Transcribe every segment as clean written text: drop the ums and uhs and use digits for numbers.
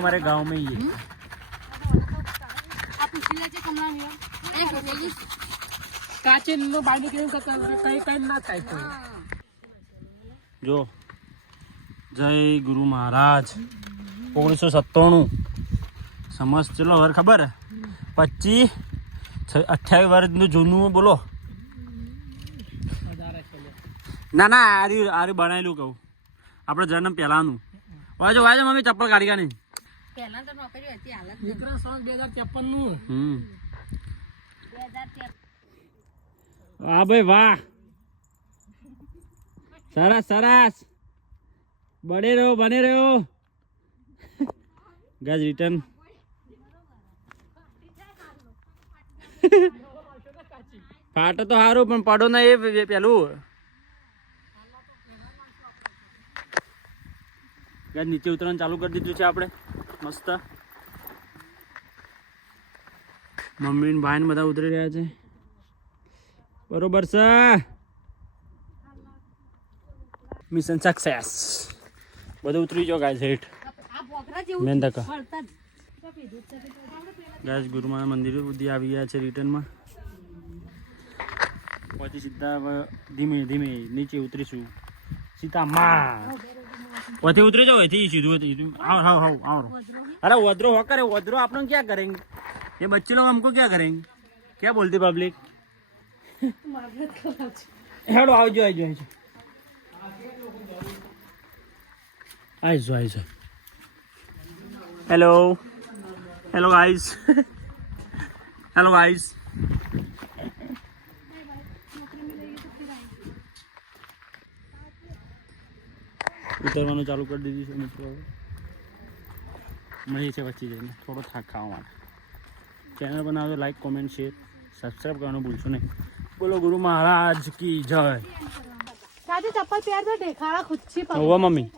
हमारे गांव में ही है। आप उसी से कमला में एक बोलेगी काचे नो बाइने के कई कई ना થાય તો जो जय गुरु महाराज 1997 समझ चलो हर खबर 25 28 वर्ष નું જૂનું બોલો ના ના આરી બનાવેલું કહું આપણે જન્મ પહેલાનું વાજો વાજો મમ્મી ચપ્પલ કાઢી કાની પહેલા તો નોકરી હતી હાલત દીકરા સોંગ 2053 નું 2053 વાહ ભાઈ વાહ સરસ સરસ બને રહ્યો ગાજ રિટર્ન ફાટો તો સારું પણ પડો ના એ પેલું ગાજ નીચે ઉતરવાનું ચાલુ કરી દીધું છે આપણે મસ્ત મમ્મી ને ભાઈ ને બધા ઉતરી રહ્યા છે બરોબર છે મિશન સક્સેસ બધું ઉતરી જાઓ ગાઈસ હેઠ મેન તક ગાઈસ ગુરુમાના મંદિરે સુધી આવી ગયા છે રિટર્નમાં પછી સીધા ધીમે ધીમે નીચે ઉતરીશું સીતા માં પછી उतरे जाओ ऐसे ही सीधे आओ अरे वद्रो हो करे वद्रो आप लोग क्या करेंगे ये बच्चे लोग हमको क्या करेंगे क्या बोलते पब्लिक हेलो आओ जो आइजो hello hello guys hello guys ઉતરવાનું ચાલુ કરી દીધું છે મિત્રો મળીએ છે વચ્ચે જઈને થોડો થાક ખાવા માટે ચેનલ બનાવો લાઈક કોમેન્ટ શેર સબસ્ક્રાઈબ કરવાનું ભૂલશો નહીં બોલો ગુરુ મહારાજ કી જય સાજે ચપ્પલ પહેર દો દેખાડા ખુચ્ચી પર હોવા મમ્મી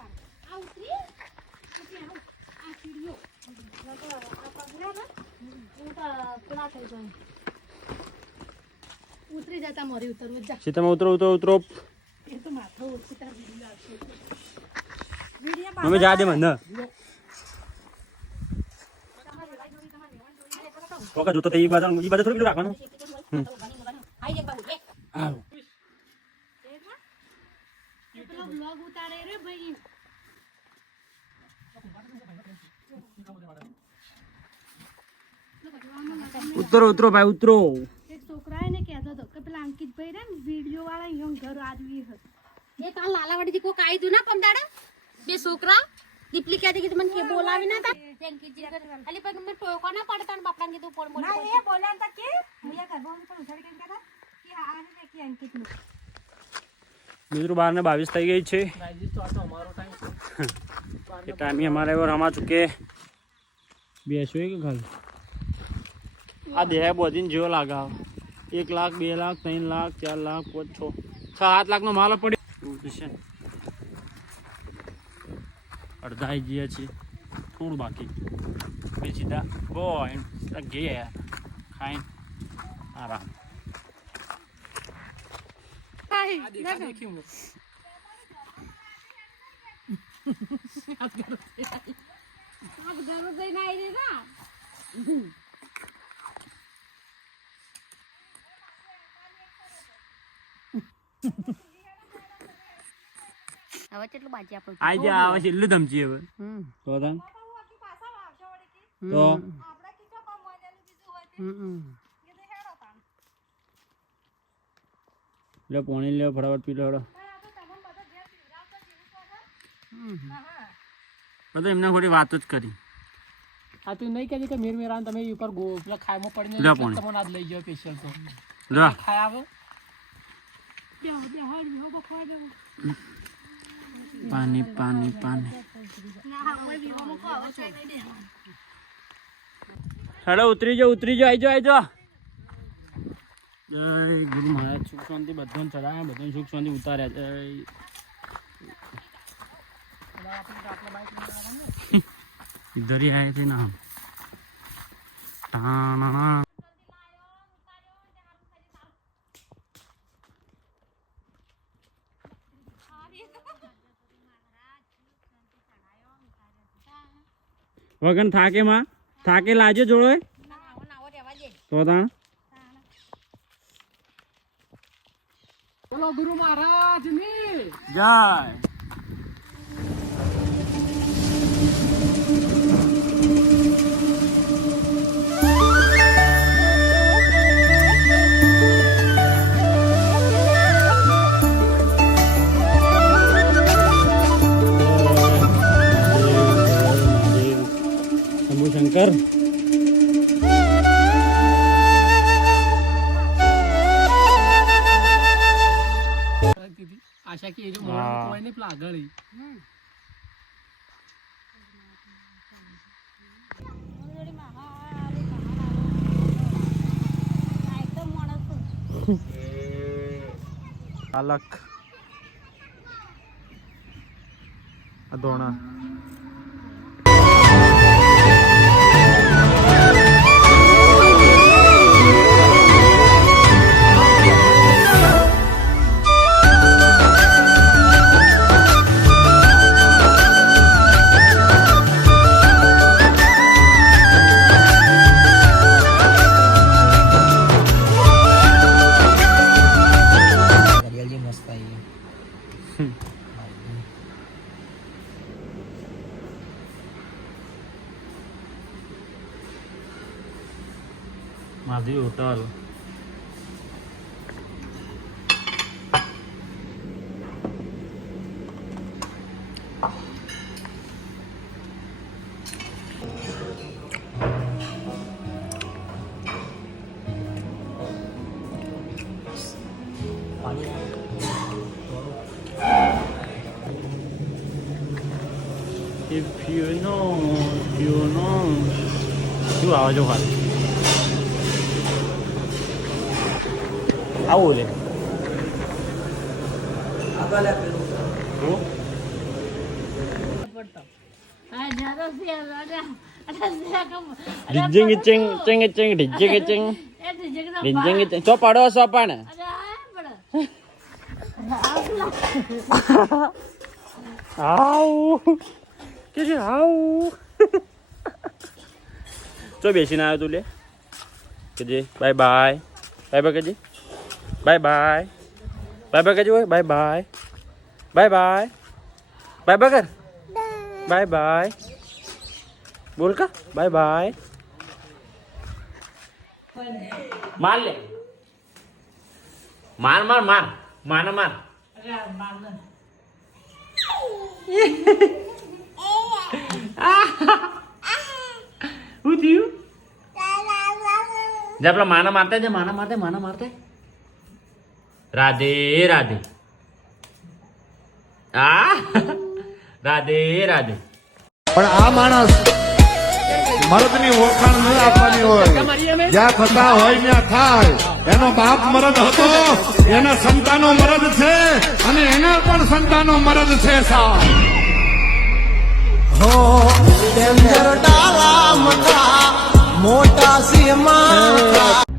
ઉતરી જતા મોરી ઉતરવું જા સીતામાં ઉતરો એ તો માથો ઓછી તાર વિડિયો આવશે મમ્મી જા દે મને ઓકે જોતો તે ઈ બાજુ થોડી પેલું રાખવાનું આઈ એક બાજુ આવ પેલો બ્લોગ ઉતારે રે ભાઈ ઉતરો ભાઈ ઉતરો એક છોકરાએ ને કહેતો હતો કે પેલા અંકિત ભાઈ રે વિડિયો વાળા અહીં ઘર આવી હતો એ કાલ લાલાવાડી થી કોક આઈ દુ ના પમદાડા બે છોકરા દીપલી કહેતી કે મને કે બોલાવી ના તા અંકિતજી ખાલી પણ મેં ટોકો ના પડતા ને બાપડા કીધું બોલ ના એ બોલ્યા તા કે મુયા કરબો પણ ઉછાડી કેમ કહેતા કે આ ને કે અંકિત નું મિત્રો 12:22 થઈ ગઈ છે ये टाइम ही हमारे और हम आ चुके बेसो के घर आ दे है बहुत दिन जो लगा 1 लाख 2 लाख 3 लाख 4 लाख 5 6 7 लाख નો માલ પડ્યો અડધા ગયા છે થોડું બાકી બે સીધા બોય ગયા ખાઈ આરામ હવે કેટલું બાજી આપણું આઈ જા આવે છે એટલું ધમચી હવે તો તન તો લે પાણી લે ફટાફટ પી લો હડો બધું એમને થોડી વાતો જ કરી આ તું નહીં કહેતી કે મેરા તમે ઉપર ગો પેલા ખાયમાં પડીને તમને આજ લઈ જાવ સ્પેશિયલ તો જા ખાય આવે પાણી પાણી પાણી હેડો ઉતરી જાઓ આઈ જાઓ જય ગુરુ મહારાજ સુખ શાંતિ બધાને ચડાયા બધાને સુખ શાંતિ ઉતાર્યા જય इधर ही आए थे ना हम વગન થાકે માં થાકે લાજો જોડો તો તાણ બોલો ગુરુ મહારાજની જય શંકર આશા કે એ જો કોઈ ને પેલા આગળ અલક અધોણા માધી હોટલ If you know શું આવે જો ખાલી આવું લે ડિજિંગ ચિંગ ચિંગ ચિંગ ડિજિંગ ચિંગ ડિજિંગ ચિંગ તો પડો સો પણ આવ કે છે આવ તો બેસીને આવ્યો તું લે કે જે બાય બાય બાય બાય કહેજે બાય બાય બાય બાય કહેજે bye bye bye bye bye bye કર બાય બાય બોલ કા બાય બાય માર લે માર માર માર માર માર શું થયું જે આપણા માના મારતા છે માના મારતા રાધે રાધે આ રાધે રાધે પણ આ માણસ મરદની ઓળખાણ ન આપવાની હોય જ્યાં થતા હોય ત્યાં થાય એનો બાપ મરદ હતો એના સંતાનો મરદ છે અને એના પણ સંતાનો મરદ છે મોટા સીમા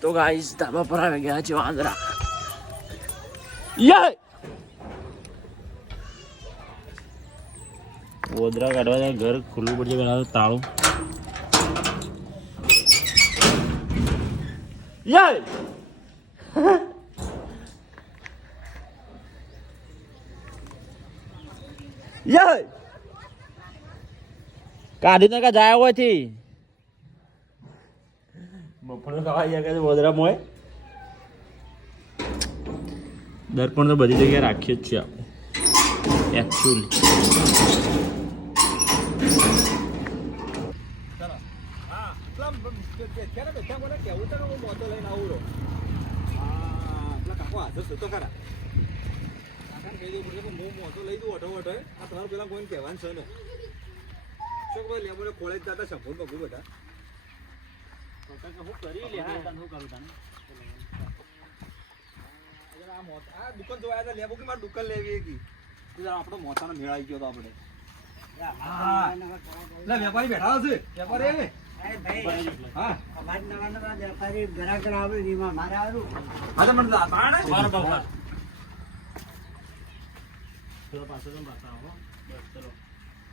તો ગાઈસ ધાબા પર આવી ગયા છે વાંદરા યે વોદરા કાઢવા જાય ઘર ખુલ્લું પડશે પેલા તાળું યે યે કાઢી ને કા જાય હોય થી બપોરનો ખાવા ગયા કે વોદરા મોય દર્પણ તો બધી જગ્યાએ રાખીએ જ છીએ આપણે એકચ્યુઅલી હું કરી લે હું કરું તને આ દુકાન જોયા હતા લેબો કે મારે દુકાન લેવી હતી આપણો મોતાનો મેળાઈ ગયો તો આપણે એટલે વેપારી બેઠા હશે વેપારી હા હા તો મને મારો બાપા ચલો પાછો તો પાછા આવો બસ ચલો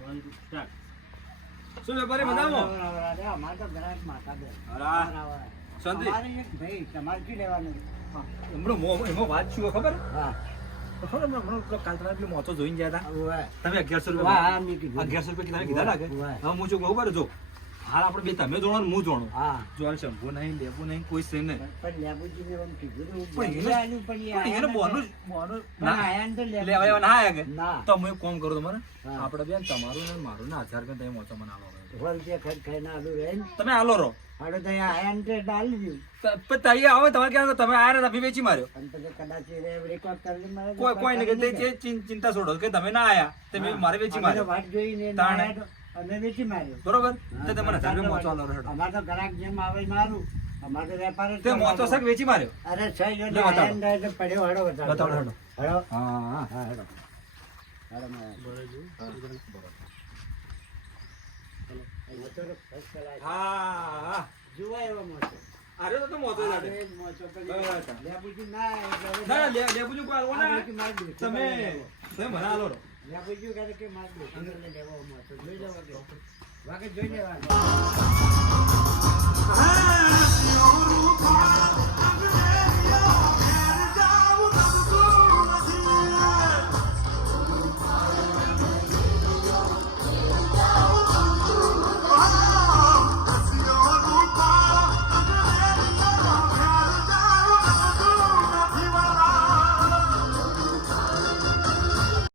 1 2 સ્ટાર્ટ શું વેપારી મજામાં શાંતિ એમાં વાત શું ખબર ખબર હમણાં કાલ તમે પેલો મોતો જોઈને ગયા હતા તમે 1100 રૂપિયા 1100 રૂપિયા તમે કીધા લાગે હવે હું શું કહું ખબર જો હાલ આપણે બે તમે જોણો ને હું જોણો જો હાલ શંભુ નહીં લેબુ નહીં કોઈ છે નહીં લેવા ના આયા કે તો હું એક કામ કરું તમારે આપણે બેન તમારું ને મારું ને 1000 રૂપિયા તમે મોચો મને આલો તમે આલો રહો તઈ આવો તમારે ક્યાં તમે આયા ને તમે વેચી માર્યો કોઈ નહીં તે ચિંતા છોડો કે તમે ના આયા તમે મારે વેચી માર્યો બરોબર તો તમને 1000 રૂપિયા મોચો આલો રહો અમાર તો ગ્રાહક જેમ આવે મારું અમાર તો વેપાર તે મોચો સક વેચી માર્યો અરે છે જો પડ્યો હડો બતાવો હડો હડો હા હા હડો હા જુઓ એવો મોટો અરે તો મોચો લાગે લેબુજી ના ના લેબુજી કોઈ આલવો ના તમે મને આલો રહો લેબુજી કરે કે માર દુકાને લેવો મોટો જોઈ લેવા વાગે જોઈ લેવા